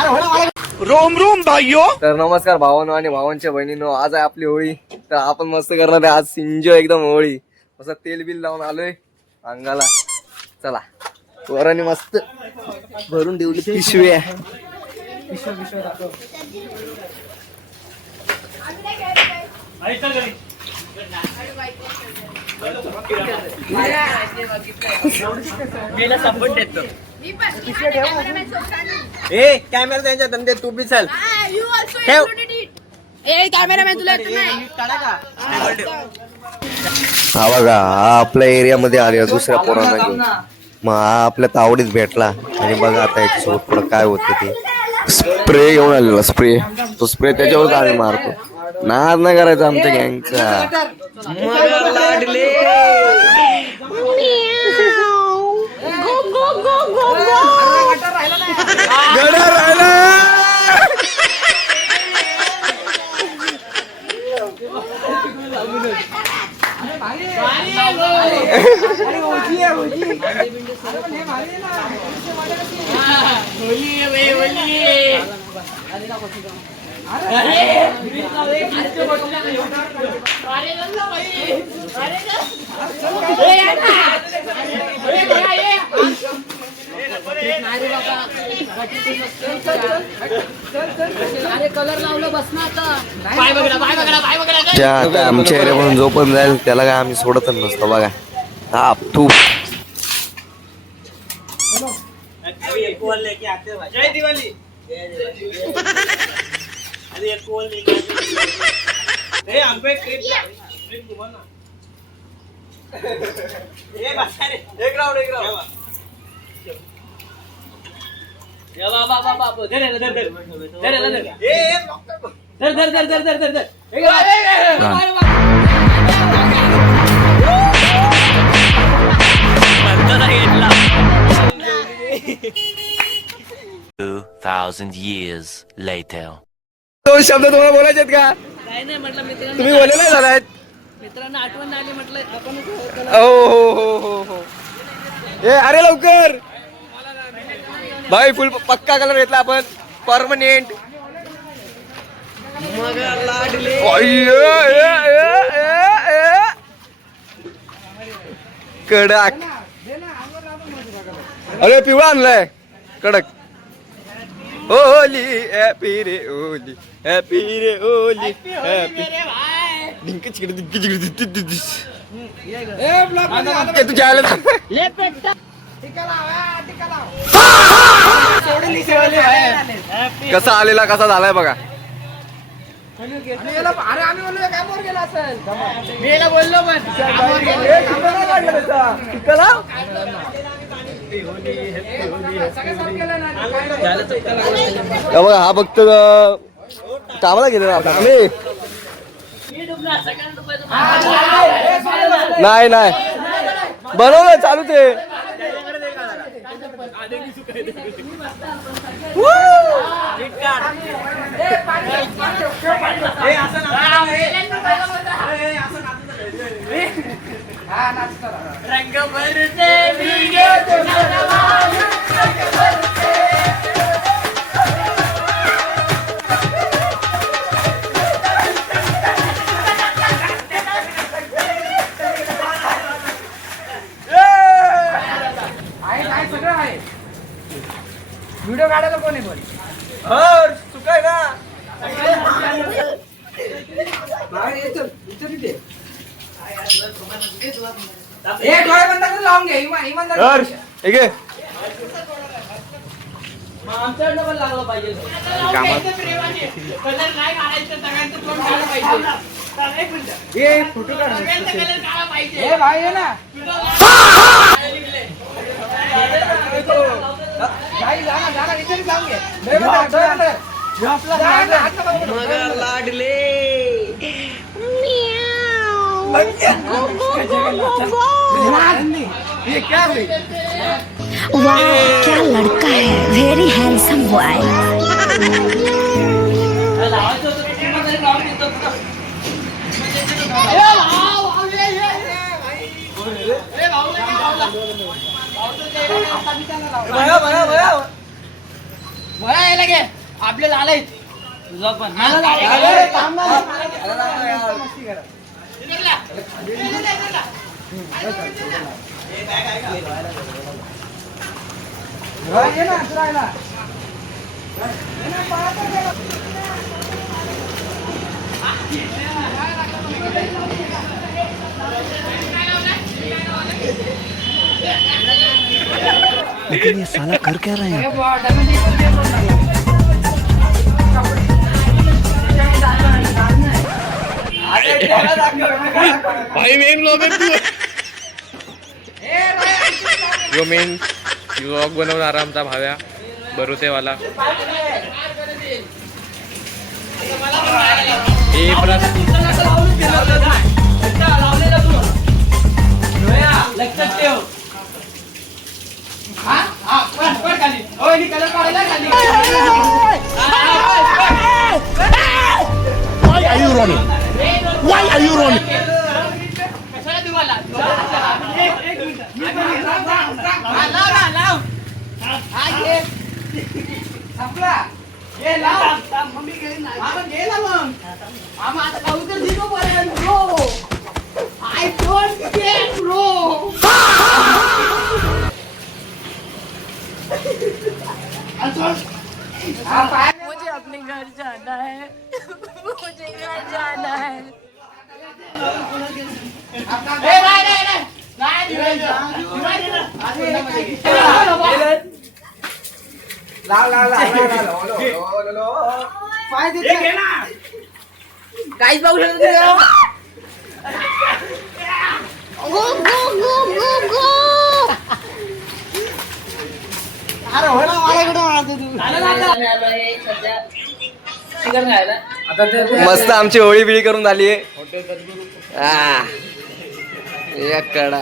Rome Rome भाइयों. तर नमस्कार भावांनो आणि भावांच्या बहिणींनो, आज आहे आपली होळी. तर आपण मस्त करणार आहे आज एन्जॉय एकदम होळी. असं तेल बिल लावून आलोय अंगाला. चला वराने मस्त भरून ठेवली पिशव्या. कॅमेरा त्यांच्या धंदे तू बी चल. हा बघा, हा आपल्या एरियामध्ये आले दुसऱ्या पोरांना घेऊन. मग हा आपल्या तावडीत भेटला आणि बघा आता याच्यासोबत पुढं काय होतं ते. स्प्रे घेऊन आलेला स्प्रे. तो स्प्रे त्याच्यावर आम्ही मारतो. नाद नाही करायचा आमच्या गँगचा. गड्या राहिला. आमच्या एरिया म्हणून जो पण जाईल त्याला काय आम्ही सोडतच नसतो बघा. हा तू जय दिवाली. years later. दोन शब्द तुम्हाला बोलायचे का? तुम्ही बोलले नाही झालाय. मित्रांना आठवण आली म्हटलं आपण. हो. ए अरे लवकर भाई, फुल पक्का कलर घेतला आपण परमनेंट. कडक. अरे पिवळा आणलाय कडक. होली हॅपी रे होली, हॅपी रे होली, हॅपी. डिंक चिकड डिंक चिकड तू जायला कसा आलेला कसा झालाय बघा. बघा हा फक्त कामाला गेलेला आम्ही. नाही बनवलं चालू ते. व्हिडिओ काढायला कोणी पण चुकाय ना. डोळे बंद करून लावून घे. इमानदार आमच्याकडनं पण लागलं पाहिजे. फोटो काढ भाई आहे ना. लाडले वाह क्या लड़का है, वेरी हैंडसम बॉय. भया आपल्याला आलाय तुझा पण लेकिन ये साला कर क्या रहे हैं? भाई मेन ब्लॉग आहे तू. यो मेन ब्लॉग बनवणार आमचा भाव्या बरुतेवाला. हे लक्षात ठेव. खाली कलर काढायला खाली. Why are you running? Why are you running? कशाला तुम्हाला लाव संपला. हे लाव मम्मी गेली नाही. मामा गेला मग. मामा आता खाऊ तर दिलो पर्यंत bro. I don't care bro. मुझे अपने घर जाना है मुझे घर जाना है काहीच पाहू शकत नाही. Go, go, go, go, go. अरे हो ना मला कुठं मारतो तू. चिकन खायला मस्त आमची होळी बिळी करून झाली आहे. कडा